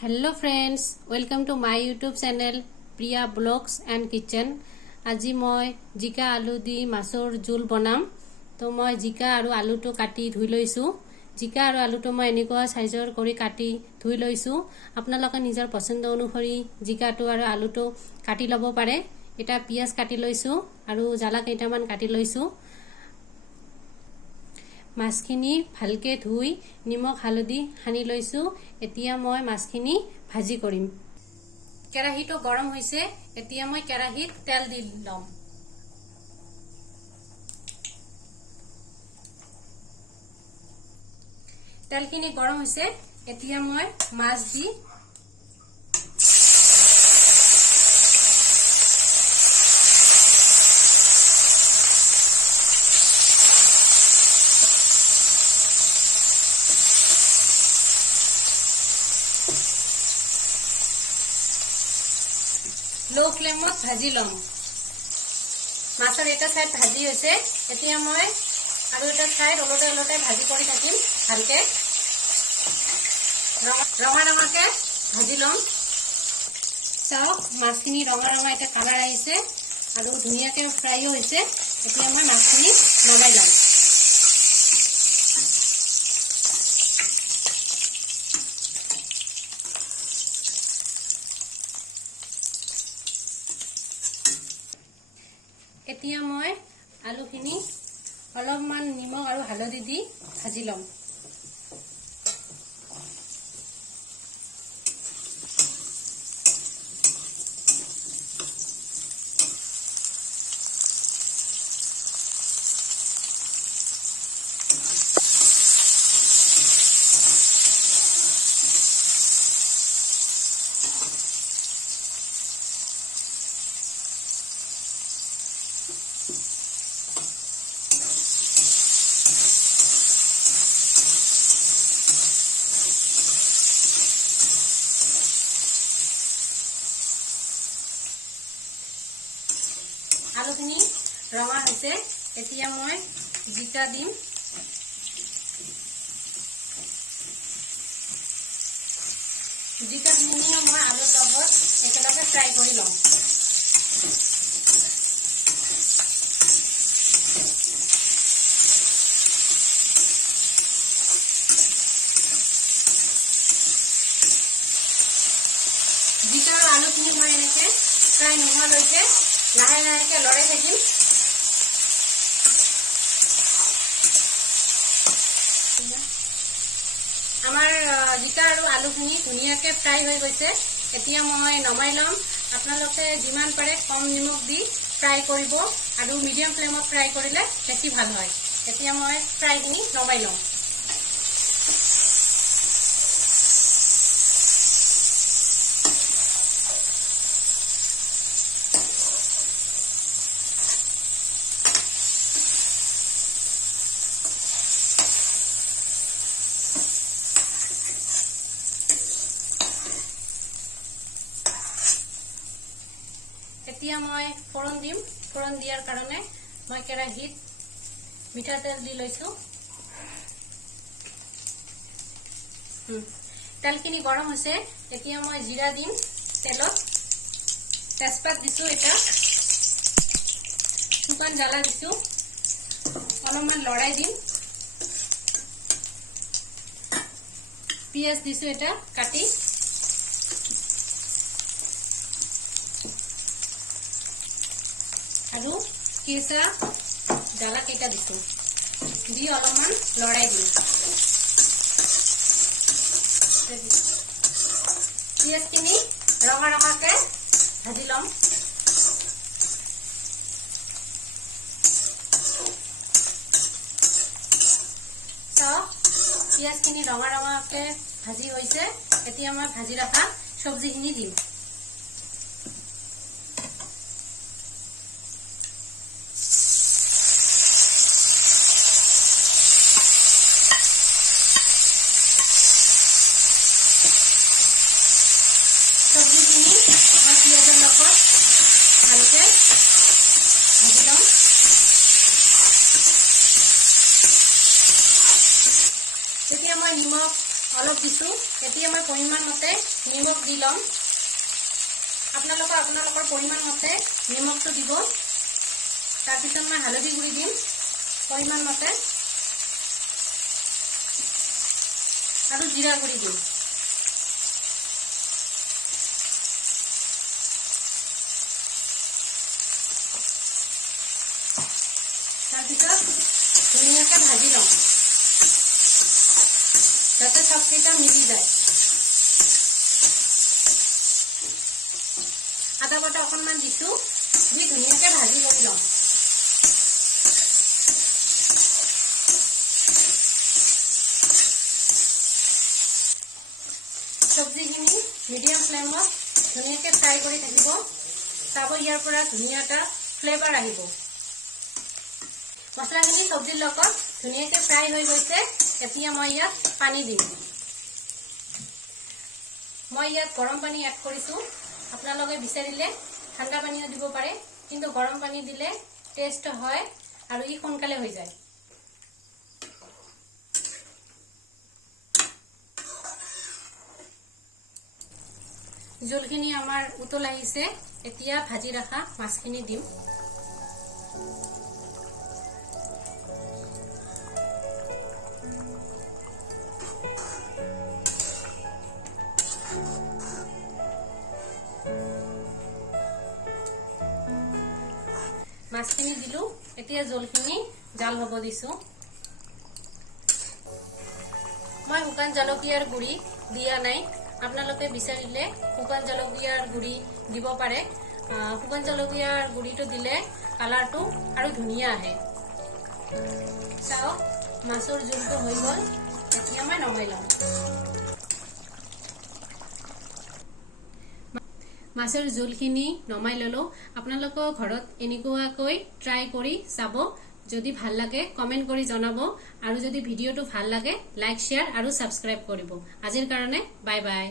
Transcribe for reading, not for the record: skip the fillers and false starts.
Hello friends, welcome to my YouTube channel Priya blogs and kitchen. आज मैं जिका आलू दी माछर जोल बनाम। तो मैं जिका और आलू तो काटी धुई लैसो। जिका और आलू तो मैं एनेकुवा साइजर करी काटी धुई लैसो। आपनालोके निजर पसंद अनुसरी जिका तो और आलू तो काटी लब पारे। एटा पियाज काटी लैसो और জ্বালা केइटामान काटी लैसो। माछखिनि भालके धुई निमख हालधि सानी लैसो। एतिया मैं माछखिनि भाजी करिम। केराहीটো गरम होइसे, एतिया मैं केराहीत तेल দি लम। तेलखिनि गरम होइसे, एतिया मैं माछ দি लो फ्लेमत भाजी लम। माछर एटा साइड भाजी होइसे, एतिया मैं और एटा साइड अलटे अलटे भाजी करि থাকিম भालके। रঙা रঙाके भाजी लम। चाওক माछखिनि रঙा रঙा एटा कालार आइसे और धुनियाके फ्राई होइसे। एतिया मैं माछखिनि नमाइ लम। एतिया मैं आलूखिनि अलपमान निमख और हालधि দি भाजी लम। आलूखिनि रঙা হৈছে, এতিয়া মই জিকা দিম। জিকাখিনি মই আলুৰ লগত একেলগে ফ্ৰাই কৰি লম। জিকা আৰু আলুখিনি মই এনেকে ফ্ৰাই নোহোৱালৈকে লাহে লাহেকে লৰাই থাকিম। আমাৰ জিকা আৰু আলুখিনি ধুনীয়াকে ফ্ৰাই হৈ গৈছে। এতিয়া মই নমাই লম। আপোনালোকে যিমান পাৰে কম নিমখ দি ফ্ৰাই কৰিব আৰু মিডিয়াম ফ্লেমত ফ্ৰাই কৰিলে বেছি ভাল হয়। এতিয়া মই ফ্ৰাইখিনি নমাই লম। এতিয়া মই ফোৰণ দিম। ফোৰণ দিয়াৰ কাৰণে মই কেৰাহীত মিঠাতেল দি লৈছো। তেলখিনি গৰম হৈছে, এতিয়া মই জিৰা দিম তেলত। তেজপাত দিছো, এটা শুকান জ্বালা দিছো, অলপমান লৰাই দিম। পিঁয়াজ দিছো এটা কাটি। আৰু কেঁচা জ্বালা কেইটা দিছো, দি অলপমান লৰাই দিম। পিঁয়াজখিনি ৰঙা ৰঙাকে ভাজি লম। চাওক পিঁয়াজখিনি ৰঙা ৰঙাকে ভাজি হৈছে। এতিয়া মই ভাজি ৰখা চব্জিখিনি দিম। চব্জিখিনি মই পিঁয়াজৰ লগত ভালকে ভাজি লম। তেতিয়া মই নিমখ অলপ দিছোঁ। এতিয়া মই পৰিমাণ মতে নিমখ দি ল'ম। আপোনালোকৰ পৰিমাণ মতে নিমখটো দিব। তাৰপিছত মই হালধি গুড়ি দিম পৰিমাণ মতে আৰু জিৰা গুড়ি দিম। তাৰপিছত ধুনীয়াকৈ ভাজি ল'ম যাতে চবকেইটা মিলি যায়। আদা বটা অকণমান দিছোঁ, দি ধুনীয়াকৈ ভাজি কৰি ল'ম। চব্জিখিনি মিডিয়াম ফ্লেমত ধুনীয়াকৈ ফ্ৰাই কৰি থাকিব। চাব ইয়াৰ পৰা ধুনীয়া এটা ফ্লেভাৰ আহিব। মছলাখিনি চব্জিৰ লগত ধুনীয়াকৈ ফ্ৰাই হৈ গৈছে। এতিয়া মই ইয়াত পানী দিম। মই ইয়াত গৰম পানী এড কৰিছোঁ। আপোনালোকে বিচাৰিলে ঠাণ্ডা পানীও দিব পাৰে, কিন্তু গৰম পানী দিলে টেষ্ট হয় আৰু ই সোনকালে হৈ যায়। জোলখিনি আমাৰ উতল আহিছে। এতিয়া ভাজি ৰখা মাছখিনি দিম। মাছখিনি দিলোঁ। এতিয়া জোলখিনি জাল হ'ব দিছোঁ। মই শুকান জলকীয়াৰ গুড়ি দিয়া নাই। আপোনালোকে বিচাৰিলে শুকান জলকীয়াৰ গুড়ি দিব পাৰে। শুকান জলকীয়াৰ গুড়িটো দিলে কালাৰটো আৰু ধুনীয়া আহে। চাওক মাছৰ জোলটো হৈ গ'ল। এতিয়া মই নমাই ল'ম। মাছৰ জোলখিনি নমাই ল'লোঁ। আপোনালোকৰ ঘৰত এনেকুৱাকৈ ট্ৰাই কৰি চাব। যদি ভাল লাগে কমেণ্ট কৰি জনাব, আৰু যদি ভিডিঅ'টো ভাল লাগে লাইক, শ্বেয়াৰ আৰু ছাবস্ক্ৰাইব কৰিব। আজিৰ কাৰণে বাই বাই।